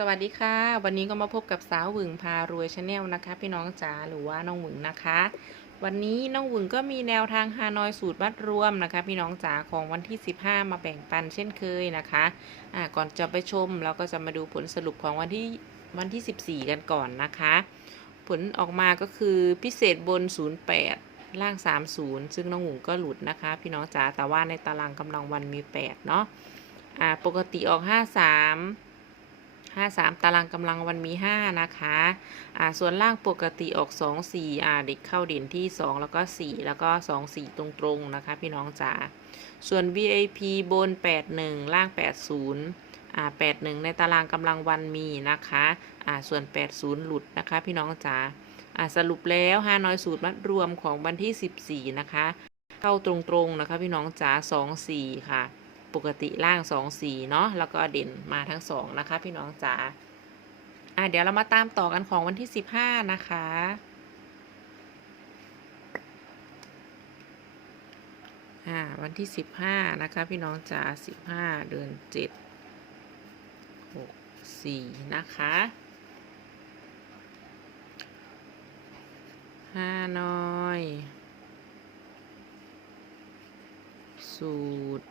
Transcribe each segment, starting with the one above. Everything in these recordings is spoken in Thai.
สวัสดีค่ะ วันนี้ก็มาพบกับสาวหวึงพารวยชาแนลนะคะ พี่น้องจ๋าหรือว่าน้องหวึงนะคะ วันนี้น้องหวึงก็มีแนวทางฮานอยสูตรบัตรรวมนะคะ พี่น้องจ๋าของวันที่ 15 มาแบ่งปันเช่นเคยนะคะอ่าก่อนจะไปชมเราก็จะมาดูผลสรุปของวันที่วันที่ 14 กันก่อนนะคะ ผลออกมาก็คือพิเศษบน 08 ล่าง 30 ซึ่งน้องหวึงก็หลุดนะคะ พี่น้องจ๋าแต่ว่าในตารางกำลังวันมี 8 เนาะอ่าปกติออก 53 53 ตารางกำลังวันมี 5 นะคะอ่าส่วนล่างปกติออก 2 4อ่าเด็กเข้าเด่นที่ 2 แล้วก็ 4 แล้วก็ 2 4 ตรงๆ นะคะ พี่น้องจ๋าส่วน VIP บน 81 ล่าง 80อ่า81 ในตารางกำลังวันมีนะคะอ่าส่วน 80 หลุดนะคะ พี่น้องจ๋าอ่าสรุปแล้วฮานอยสูตรมัดรวมของวันที่ 14 นะคะ เข้าตรงๆ นะคะ พี่น้องจ๋า2 4 ค่ะ ปกติล่าง2 4เนาะแล้วก็เด่นมาทั้ง2นะคะ พี่น้องจ๋าอะเดี๋ยวเรามาตามต่อกันของวันที่15นะคะอ่าวันที่15นะคะ พี่น้องจ๋า15เดือน7 6 4นะคะห้าน้อย สูตร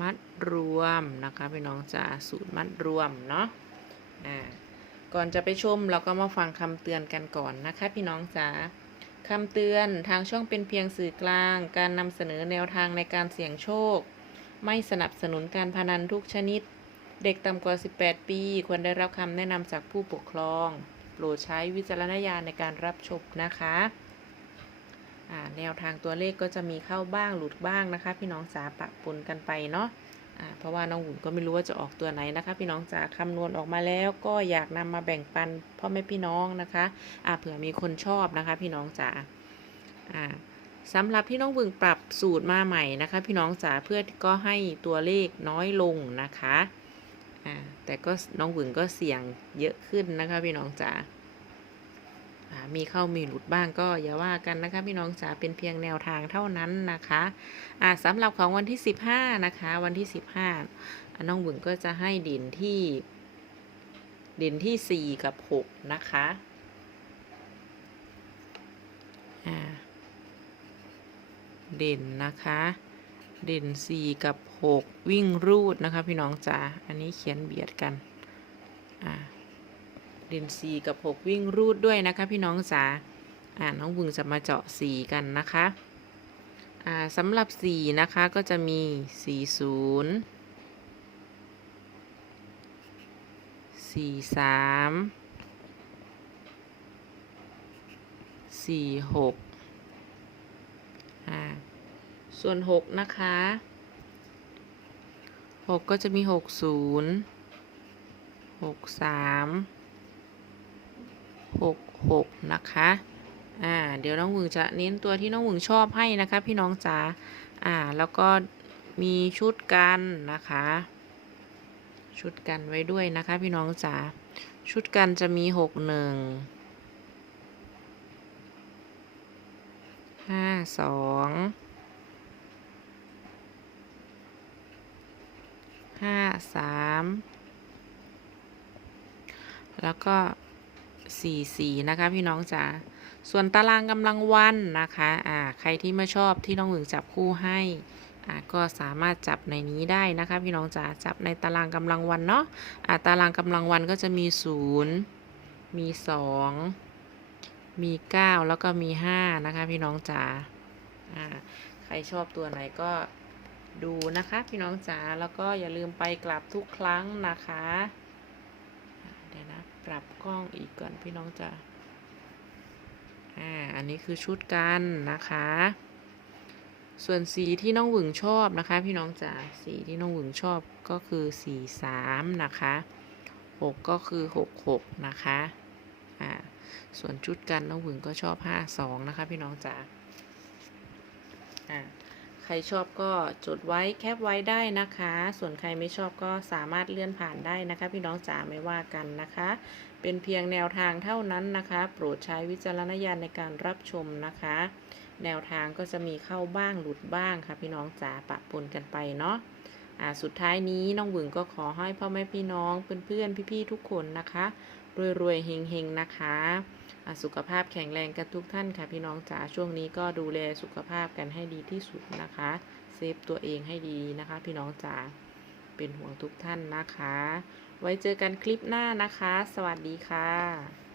มัดรวมนะคะพี่น้องจ๋าสูตรมัดรวมเนาะอ่าก่อนจะไปชมเราก็มาฟังคำเตือนกันก่อนนะคะ พี่น้องจ๋าคำเตือนทางช่องเป็นเพียงสื่อกลาง การนำเสนอแนวทางในการเสี่ยงโชค ไม่สนับสนุนการพนันทุกชนิด เด็กต่ำกว่า 18 ปี ควรได้รับคำแนะนำจากผู้ปกครอง โปรดใช้วิจารณญาณในการรับชมนะคะ แนวทางตัวเลขก็จะมีเข้าบ้างหลุดบ้างนะคะ พี่น้องจ๋าปะปนกันไปเนาะเพราะว่าน้องหุ่นก็ไม่รู้ว่าจะออกตัวไหนนะคะ พี่น้องจ๋าคำนวณออกมาแล้วก็อยากนำมาแบ่งปันพ่อแม่พี่น้องนะคะอ่าเผื่อมีคนชอบนะคะ พี่น้องจ๋าอ่าสำหรับที่น้องบึงปรับสูตรมาใหม่นะคะ พี่น้องจ๋าเพื่อก็ให้ตัวเลขน้อยลงนะคะแต่ก็น้องบึงก็เสี่ยงเยอะขึ้นนะคะ พี่น้องจ๋า มีเข้ามีหลุดบ้างก็อย่าว่ากันนะคะ พี่น้องจ๋าเป็นเพียงแนวทางเท่านั้นนะคะอ่าสำหรับของวันที่ 15 นะคะ วันที่ 15อ่าน้องบุ๋งก็จะให้เด่นที่เด่นที่ 4 กับ 6 นะคะเด่นนะคะ เด่น 4 กับ 6 วิ่งรูดนะคะ พี่น้องจ๋าอันนี้เขียนเบียดกันอ่า เด่นสีกับหกวิ่งรูดด้วยนะคะ พี่น้องจ๋าอ่าน้องบึงจะมาเจาะสีกันนะคะอ่าสำหรับสีนะคะก็จะมีสี่ศูนย์สี่สามสี่หกอ่าส่วนหกนะคะหกก็จะมีหกศูนย์หกสาม หกหกนะคะ อ่า เดี๋ยวน้องหวึงจะเน้นตัวที่น้องหวึงชอบให้นะคะ พี่น้องจ๋า อ่า แล้วก็มีชุดกันนะคะ ชุดกันไว้ด้วยนะคะ พี่น้องจ๋า ชุดกันจะมีหกหนึ่งห้าสองห้าสามแล้วก็ สี่สีนะคะพี่น้องจ๋าส่วนตารางกำลังวันนะคะอ่าใครที่ไม่ชอบที่น้องหึงจับคู่ให้อ่าก็สามารถจับในนี้ได้นะคะพี่น้องจ๋าจับในตารางกำลังวันเนาะอ่าตารางกำลังวันก็จะมีศูนย์มีสองมีเก้าแล้วก็มีห้านะคะพี่น้องจ๋าอ่าใครชอบตัวไหนก็ดูนะคะพี่น้องจ๋าแล้วก็อย่าลืมไปกลับทุกครั้งนะคะเดี๋ยวนะ ปรับกล้องอีกก่อนพี่น้องจ๋าอ่าอันนี้คือชุดกันนะคะ ส่วนสีที่น้องหวึงชอบนะคะ พี่น้องจ๋าสีที่น้องหวึงชอบก็คือสีสามนะคะหกก็คือหกหกนะคะอ่าส่วนชุดกันน้องหวึงก็ชอบห้าสองนะคะ พี่น้องจ๋าอ่า ใครชอบก็จดไว้แคปไว้ได้นะคะ ส่วนใครไม่ชอบก็สามารถเลื่อนผ่านได้นะคะ พี่น้องจ๋าไม่ว่ากันนะคะ เป็นเพียงแนวทางเท่านั้นนะคะ โปรดใช้วิจารณญาณในการรับชมนะคะ แนวทางก็จะมีเข้าบ้างหลุดบ้างค่ะ พี่น้องจ๋าปะปนกันไปเนาะ สุดท้ายนี้น้องหวึงก็ขอให้พ่อแม่พี่น้องเพื่อนๆพี่ๆทุกคนนะคะรวยๆเฮงๆนะคะสุขภาพแข็งแรงกันทุกท่านค่ะพี่น้องจ๋าช่วงนี้ก็ดูแลสุขภาพกันให้ดีที่สุดนะคะเซฟตัวเองให้ดีนะคะ พี่น้องจ๋าเป็นห่วงทุกท่านนะคะ ไว้เจอกันคลิปหน้านะคะ สวัสดีค่ะ